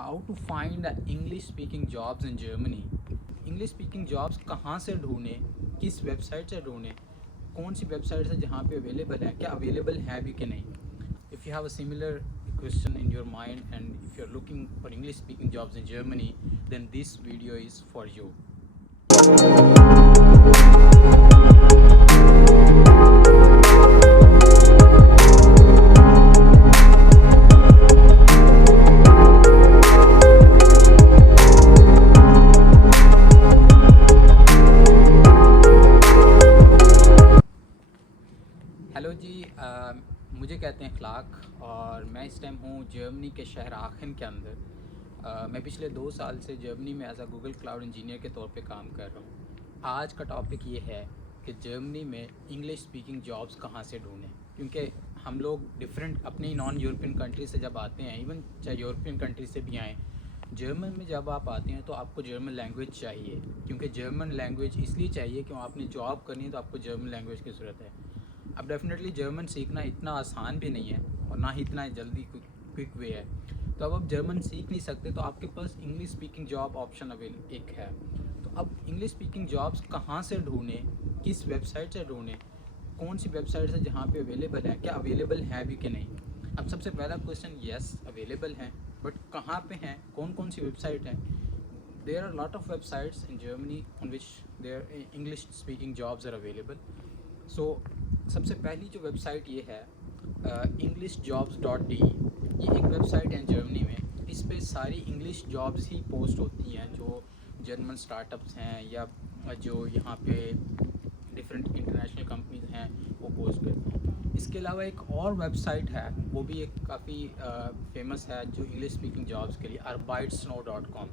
How to find English speaking jobs in Germany. English speaking jobs कहाँ से ढूंढें, किस वेबसाइट से ढूंढें, कौन सी वेबसाइट है जहाँ पे अवेलेबल है, क्या अवेलेबल है भी कि नहीं। If you have a similar question in your mind and if you're looking for English speaking jobs in Germany, then this video is for you. Hello जी, मुझे कहते हैं अखलाक और मैं इस टाइम हूँ जर्मनी के शहर आखिन के अंदर। मैं पिछले 2 साल से जर्मनी में as a Google cloud engineer के तौर पे काम कर रहा हूँ। आज का टॉपिक ये है कि जर्मनी में इंग्लिश स्पीकिंग जॉब्स कहाँ से ढूंढें, क्योंकि हम लोग डिफरेंट अपनी नॉन यूरोपियन कंट्री से जब आते हैं, इवन चाहे यूरोपियन कंट्री से भी आएँ, जर्मन में जब आप आते हैं तो आपको जर्मन लैंग्वेज चाहिए। क्योंकि जर्मन लैंग्वेज इसलिए चाहिए कि आपने जॉब करनी है तो आपको जर्मन लैंग्वेज की ज़रूरत है। अब डेफिनेटली जर्मन सीखना इतना आसान भी नहीं है और ना ही इतना जल्दी क्विक वे है। तो अब आप जर्मन सीख नहीं सकते तो आपके पास इंग्लिश स्पीकिंग जॉब ऑप्शन एक है। तो अब इंग्लिश स्पीकिंग जॉब्स कहाँ से ढूंढें, किस वेबसाइट से ढूंढें, कौन सी वेबसाइट है जहाँ पे अवेलेबल है, क्या अवेलेबल है भी कि नहीं। अब सबसे पहला क्वेश्चन, यस अवेलेबल हैं, बट कहाँ पे हैं, कौन कौन सी वेबसाइट हैं। There are lot of websites in Germany on which there English speaking jobs are available. So सबसे पहली जो वेबसाइट ये है englishjobs.de। ये एक वेबसाइट है जर्मनी में। इस पे सारी इंग्लिश जॉब्स ही पोस्ट होती हैं जो जर्मन स्टार्टअप्स हैं या जो यहाँ पे डिफरेंट इंटरनेशनल कंपनीज हैं वो पोस्ट करते हैं। इसके अलावा एक और वेबसाइट है, वो भी एक काफ़ी फेमस है जो इंग्लिश स्पीकिंग जॉब्स के लिए, arbeitssnow.com।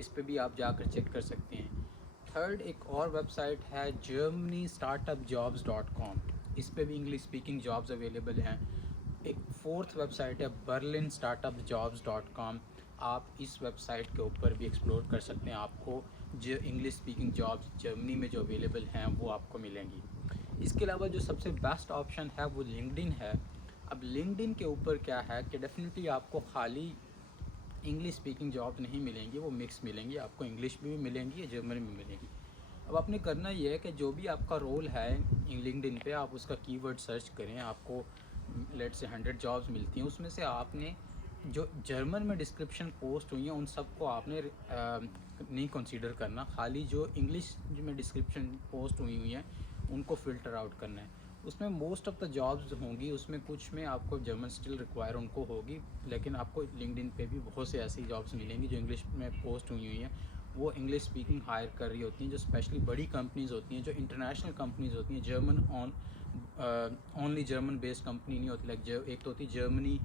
इस पे भी आप जाकर चेक कर सकते हैं। थर्ड एक और वेबसाइट है जर्मनी स्टार्टअप जॉब्स .com। इस पे भी इंग्लिश स्पीकिंग जॉब्स अवेलेबल हैं। एक फोर्थ वेबसाइट है बर्लिन स्टार्टअप जॉब्स .com। आप इस वेबसाइट के ऊपर भी एक्सप्लोर कर सकते हैं, आपको जो इंग्लिश स्पीकिंग जॉब्स जर्मनी में जो अवेलेबल हैं वो आपको मिलेंगी। इसके अलावा जो सबसे बेस्ट ऑप्शन है वो लिंक्डइन है। अब लिंक्डइन के ऊपर क्या है कि डेफिनेटली आपको खाली इंग्लिश स्पीकिंग जॉब नहीं मिलेंगी, वो मिक्स मिलेंगी, आपको इंग्लिश में भी मिलेंगी या जर्मन में मिलेंगी। अब आपने करना ये है कि जो भी आपका रोल है लिंक्डइन पे, आप उसका कीवर्ड सर्च करें। आपको लेट से 100 जॉब्स मिलती हैं, उसमें से आपने जो जर्मन में डिस्क्रिप्शन पोस्ट हुई हैं उन सबको आपने नहीं कंसीडर करना, खाली जो इंग्लिश में डिस्क्रिप्शन पोस्ट हुई हैं उनको फ़िल्टर आउट करना है। उसमें मोस्ट ऑफ़ द जॉब्स होंगी, उसमें कुछ में आपको जर्मन स्टिल रिक्वायर उनको होगी, लेकिन आपको लिंक्डइन पे भी बहुत से ऐसी जॉब्स मिलेंगी जो इंग्लिश में पोस्ट हुई हैं। वो इंग्लिश स्पीकिंग हायर कर रही होती हैं, जो स्पेशली बड़ी कंपनीज़ होती हैं, जो इंटरनेशनल कंपनीज़ होती हैं। German only German based company नहीं होती, लाइक एक तो होती जर्मनी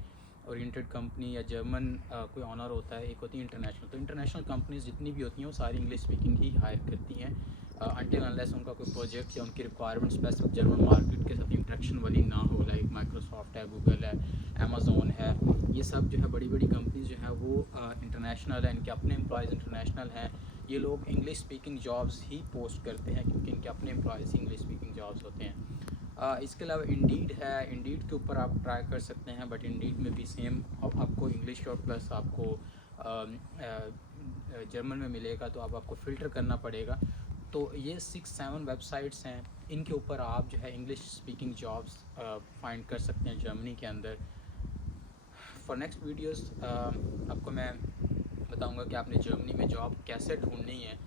ओरिएंटेड कंपनी या जर्मन कोई ऑनर होता है, एक होती है इंटरनेशनल। तो इंटरनेशनल कंपनीज़ जितनी भी होती हैं वो सारी इंग्लिश स्पीकिंग ही हायर करती हैं अनटिल अनलेस उनका कोई प्रोजेक्ट या उनकी रिक्वायरमेंट स्पेसिफिक जर्मन मार्केट के साथ इंटरेक्शन वाली ना हो। लाइक माइक्रोसॉफ्ट है, गूगल है, अमेज़ोन है, ये सब जो है बड़ी बड़ी कंपनीज जो है वो इंटरनेशनल है, इनके अपने एम्प्लॉयज़ इंटरनेशनल हैं। ये लोग इंग्लिश स्पीकिंग जॉब्स ही पोस्ट करते हैं क्योंकि इनके अपने एम्प्लॉयज़ ही इंग्लिश स्पीकिंग जॉब्स होते हैं। इसके अलावा इंडीड है, इंडीड के ऊपर आप ट्राई कर सकते हैं, बट इंडीड में भी सेम आपको इंग्लिश और प्लस आपको जर्मन में मिलेगा, तो अब आपको फ़िल्टर करना पड़ेगा। तो ये 6-7 वेबसाइट्स हैं, इनके ऊपर आप जो है इंग्लिश स्पीकिंग जॉब्स फाइंड कर सकते हैं जर्मनी के अंदर। फॉर नेक्स्ट वीडियोस आपको मैं बताऊंगा कि आपने जर्मनी में जॉब कैसे ढूंढनी है,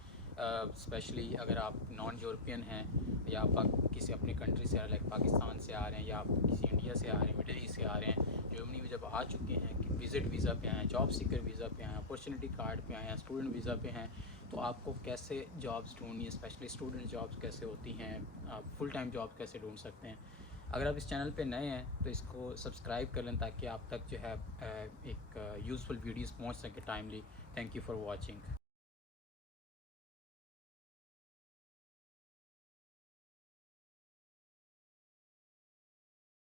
स्पेशली अगर आप नॉन यूरोपियन हैं या आप किसी अपनी कंट्री से लाइक पाकिस्तान से आ रहे हैं या आप किसी इंडिया से आ रहे हैं, मिडिल ईस्ट से आ रहे हैं, जर्मनी में जब आ चुके हैं कि विज़िट वीज़ा पे आए हैं, जॉब सीकर वीज़ा पे आए हैं, अपॉर्चुनिटी कार्ड पे आए हैं, स्टूडेंट वीज़ा पे हैं, तो आपको कैसे जॉब्स ढूंढनी है, स्पेशली स्टूडेंट जॉब्स कैसे होती हैं, आप फुल टाइम जॉब कैसे ढूंढ सकते हैं। अगर आप इस चैनल पे नए हैं तो इसको सब्सक्राइब कर लें ताकि आप तक जो है एक यूज़फुल वीडियोस पहुंच सके timely. Thank you for watching.